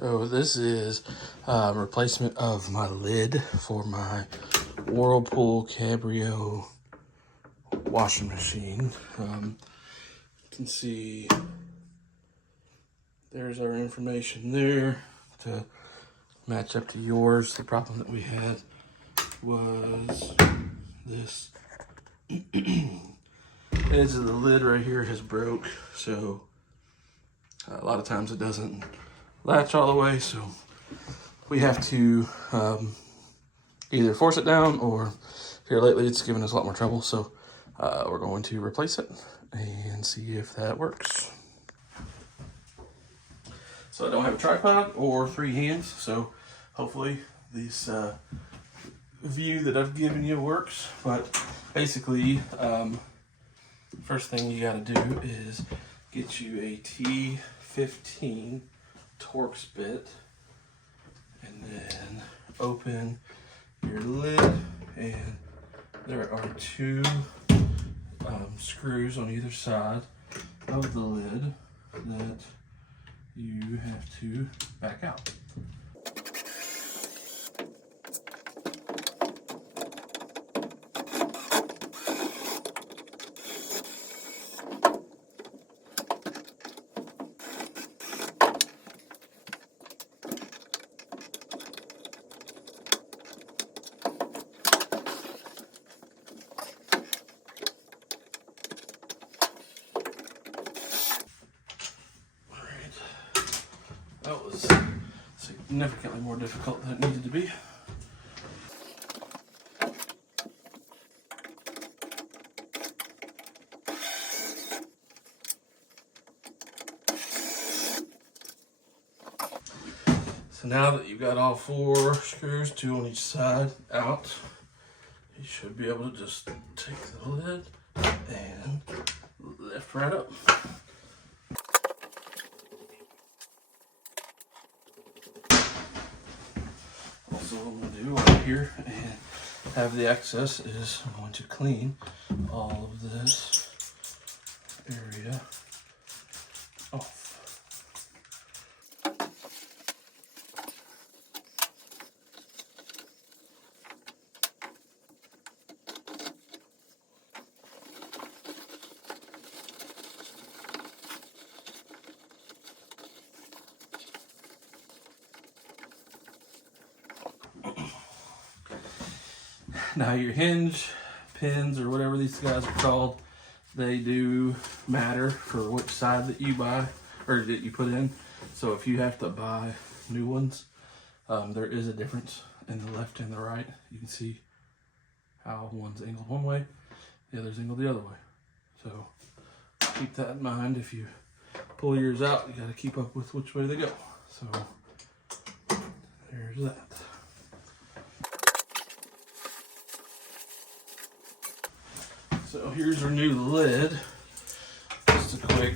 So this is replacement of my lid for my Whirlpool Cabrio washing machine. You can see there's our information there to match up to yours. The problem that we had was this edge of the lid right here has broke, so a lot of times it doesn't latch all the way, so we have to either force it down, or here lately it's given us a lot more trouble, so we're going to replace it and see if that works. So I don't have a tripod or 3 hands, so hopefully this view that I've given you works. But basically, first thing you got to do is get you a T15 Torx bit, and then open your lid, and there are 2 screws on either side of the lid that you have to back out. That was significantly more difficult than it needed to be. So now that you've got all 4 screws, 2 on each side, out, you should be able to just take the lid and lift right up. Also, what I'm going to do right here and have the excess is I'm going to clean all of this area off. Now your hinge pins, or whatever these guys are called, they do matter for which side that you buy or that you put in. So if you have to buy new ones, there is a difference in the left and the right. You can see how one's angled one way, the other's angled the other way. So keep that in mind. If you pull yours out, you got to keep up with which way they go. So there's that. So here's our new lid. Just a quick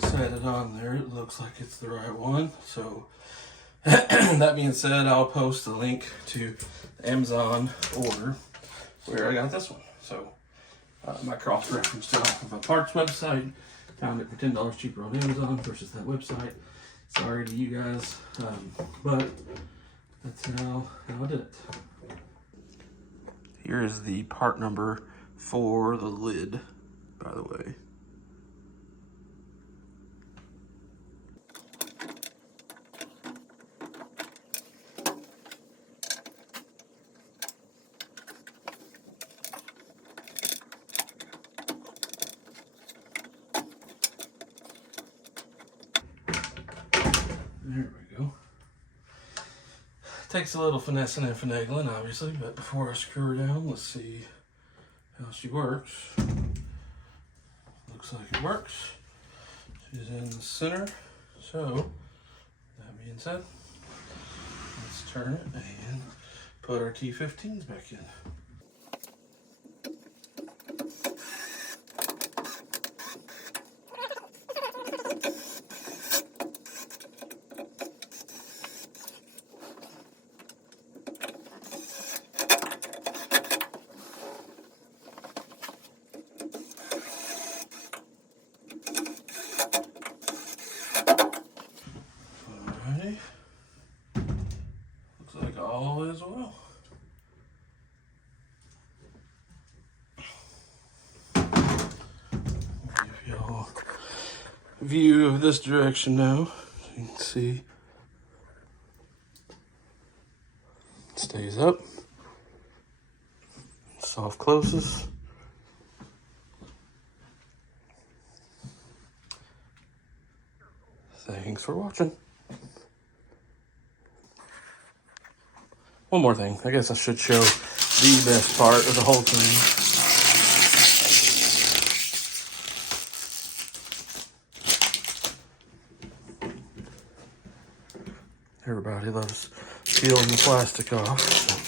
set it on there. It looks like it's the right one. So that being said, I'll post a link to the Amazon order where I got this one. So my cross-referenced it off of a parts website. Found it for $10 cheaper on Amazon versus that website. Sorry to you guys, but that's how I did it. Here is the part number for the lid, by the way. There we go. Takes a little finessing and finagling, obviously, but before I screw her down, let's see how she works. Looks like it works. She's in the center. So, that being said, let's turn it and put our T15s back in. view of this direction now. You can see it stays up. Soft closes. Thanks for watching. One more thing. I guess I should show the best part of the whole thing. Everybody loves peeling the plastic off. So.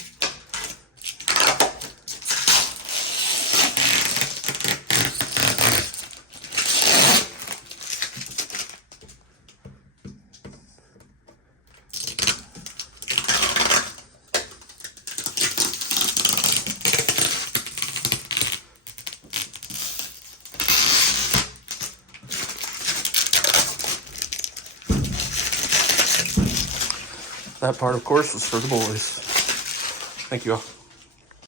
That part, of course, was for the boys. Thank you all.